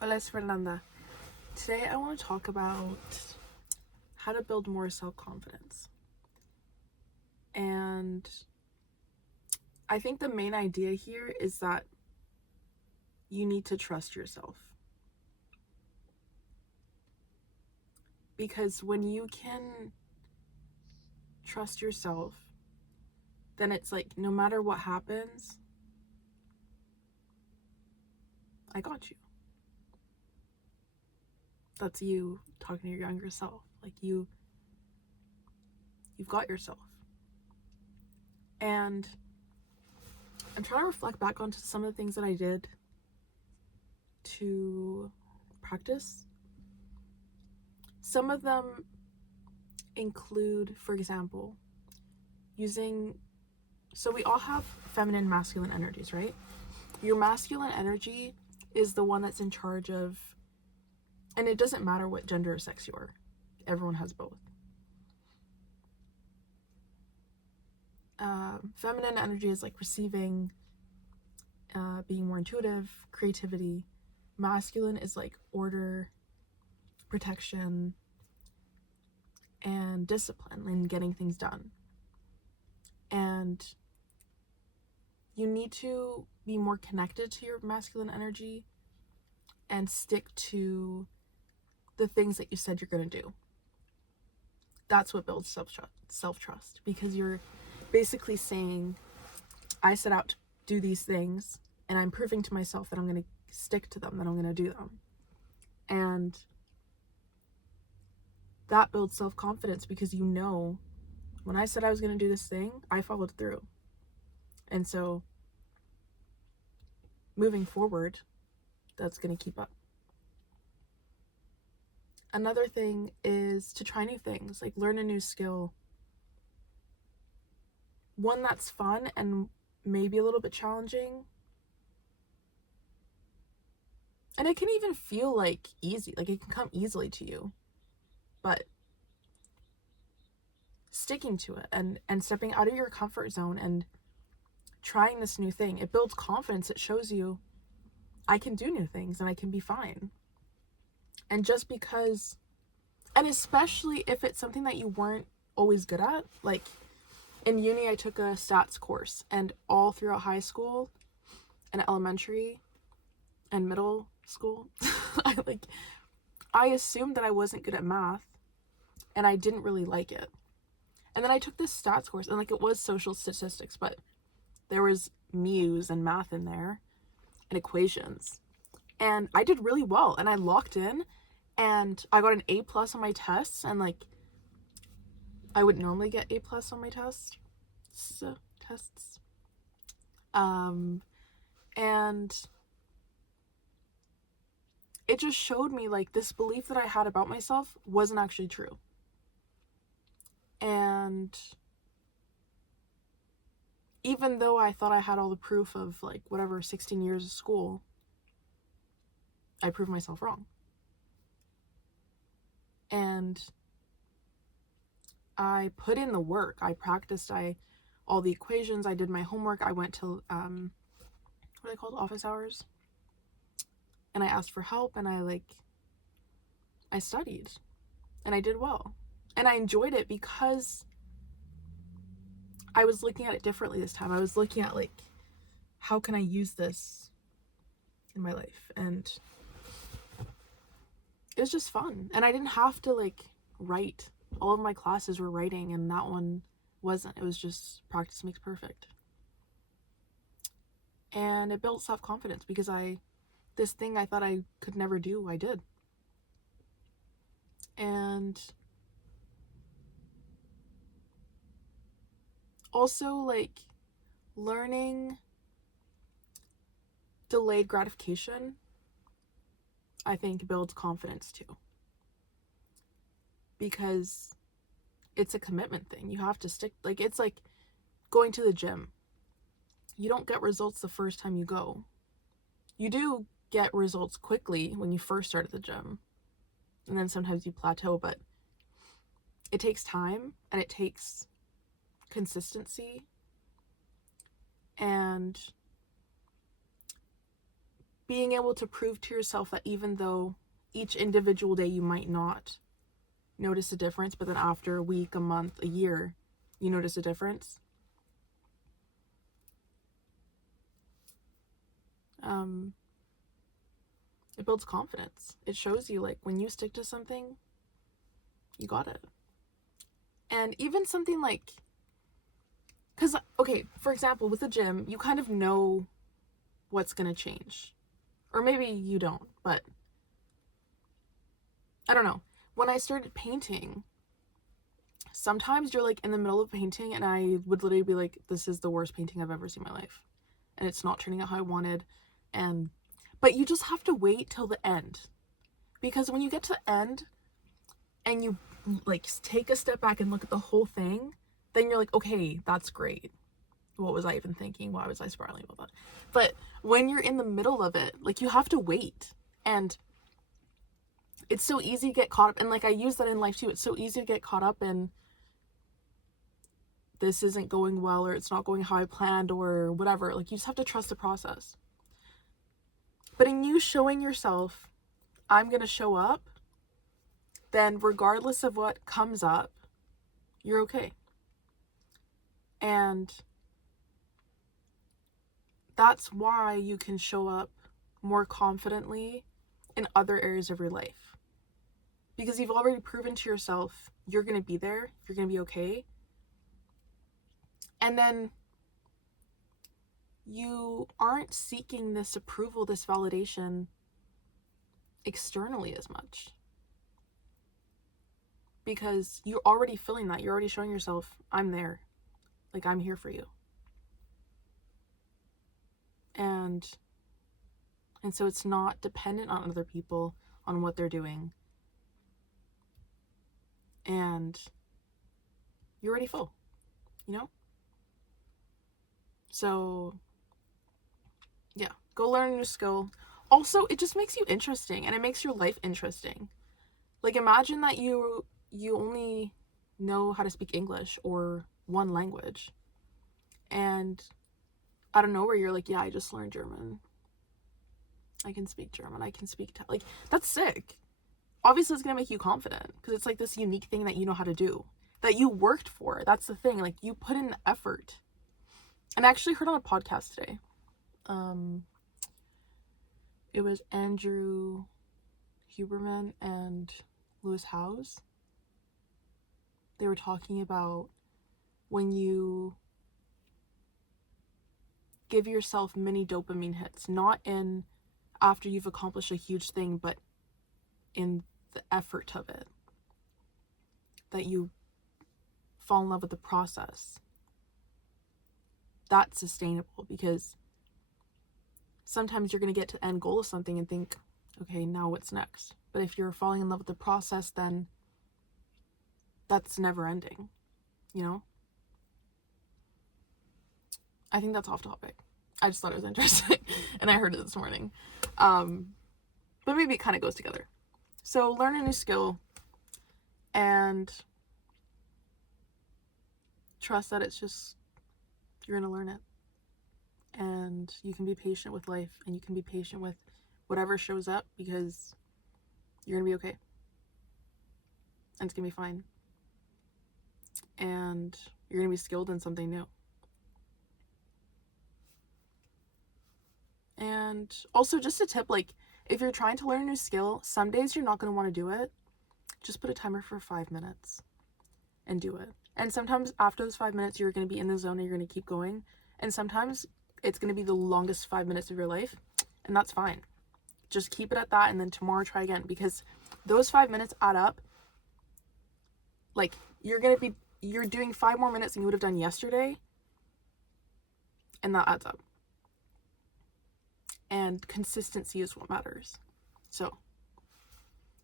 Hola, es Fernanda. Today I want to talk about how to build more self-confidence. And I think the main idea here is that you need to trust yourself. Because when you can trust yourself, then it's like no matter what happens, I got you. That's you talking to your younger self. Like you've got yourself. And I'm trying to reflect back onto some of the things that I did to practice. Some of them include, for example, so we all have feminine, masculine energies, right? Your masculine energy is the one that's in charge of, and it doesn't matter what gender or sex you are, everyone has both. Feminine energy is like receiving, being more intuitive, creativity. Masculine is like order, protection, and discipline and getting things done. And you need to be more connected to your masculine energy and stick to the things that you said you're going to do. That's what builds self-trust, because you're basically saying, I set out to do these things and I'm proving to myself that I'm going to stick to them, that I'm going to do them. And that builds self-confidence, because you know, when I said I was going to do this thing, I followed through. And so moving forward, that's going to keep up. Another thing is to try new things, like learn a new skill. One that's fun and maybe a little bit challenging. And it can even feel like easy, like it can come easily to you. But sticking to it and stepping out of your comfort zone and trying this new thing, it builds confidence. It shows you, I can do new things and I can be fine. And just because, and especially if it's something that you weren't always good at, like in uni, I took a stats course, and all throughout high school and elementary and middle school, I assumed that I wasn't good at math and I didn't really like it. And then I took this stats course, and it was social statistics, but there was muse and math in there and equations. And I did really well, and I locked in, and I got an A+ on my tests, and I would normally get A+ on my tests. And it just showed me this belief that I had about myself wasn't actually true. And even though I thought I had all the proof of 16 years of school, I proved myself wrong. And I put in the work. I practiced all the equations. I did my homework. I went to what are they called, office hours, and I asked for help, and I studied, and I did well, and I enjoyed it because I was looking at it differently this time. I was looking at how can I use this in my life, and it was just fun. And I didn't have to write. All of my classes were writing, and that one wasn't. It was just practice makes perfect. And it built self-confidence, because this thing I thought I could never do, I did. And also learning delayed gratification, I think builds confidence too, because it's a commitment thing. You have to stick. It's like going to the gym. You don't get results the first time you go. You do get results quickly when you first start at the gym, and then sometimes you plateau, but it takes time and it takes consistency. And being able to prove to yourself that even though each individual day you might not notice a difference, but then after a week, a month, a year, you notice a difference. It builds confidence. It shows you, like, when you stick to something, you got it. And even something like, because, okay, for example, with the gym, you kind of know what's going to change. Or maybe you don't, but I don't know. When I started painting, sometimes you're like in the middle of painting and I would literally be like, this is the worst painting I've ever seen in my life. And it's not turning out how I wanted. But you just have to wait till the end. Because when you get to the end and you like take a step back and look at the whole thing, then you're like, okay, that's great. What was I even thinking? Why was I spiraling about that? But when you're in the middle of it, like, you have to wait. And it's so easy to get caught up. And like, I use that in life too. It's so easy to get caught up in this isn't going well, or it's not going how I planned, or whatever. Like, you just have to trust the process. But in you showing yourself, I'm going to show up, then regardless of what comes up, you're okay. And that's why you can show up more confidently in other areas of your life. Because you've already proven to yourself you're going to be there, you're going to be okay. And then you aren't seeking this approval, this validation externally as much. Because you're already feeling that. You're already showing yourself, I'm there. Like, I'm here for you. And so it's not dependent on other people, on what they're doing. And you're already full, you know? So, yeah, go learn a new skill. Also, it just makes you interesting, and it makes your life interesting. Like, imagine that you only know how to speak English or one language. And out of nowhere, you're like, yeah, I just learned German. I can speak German. I can speak, like, that's sick. Obviously, it's going to make you confident because it's like this unique thing that you know how to do, that you worked for. That's the thing. Like, you put in the effort. And I actually heard on a podcast today. It was Andrew Huberman and Lewis Howes. They were talking about when you give yourself mini dopamine hits, not in after you've accomplished a huge thing, but in the effort of it, that you fall in love with the process. That's sustainable, because sometimes you're going to get to the end goal of something and think, okay, now what's next? But if you're falling in love with the process, then that's never ending, you know? I think that's off topic. I just thought it was interesting and I heard it this morning. But maybe it kind of goes together. So learn a new skill and trust that it's just, you're going to learn it. And you can be patient with life, and you can be patient with whatever shows up, because you're going to be okay. And it's going to be fine. And you're going to be skilled in something new. And also, just a tip, like, if you're trying to learn a new skill, some days you're not going to want to do it. Just put a timer for 5 minutes and do it. And sometimes after those 5 minutes, you're going to be in the zone and you're going to keep going. And sometimes it's going to be the longest 5 minutes of your life, and that's fine. Just keep it at that, and then tomorrow try again, because those 5 minutes add up. Like, you're doing 5 more minutes than you would have done yesterday, and that adds up. And consistency is what matters. So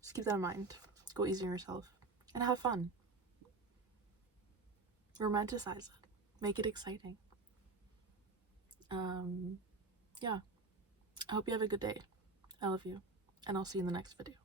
just keep that in mind. Go easy on yourself and have fun. Romanticize it. Make it exciting. Yeah. I hope you have a good day. I love you. And I'll see you in the next video.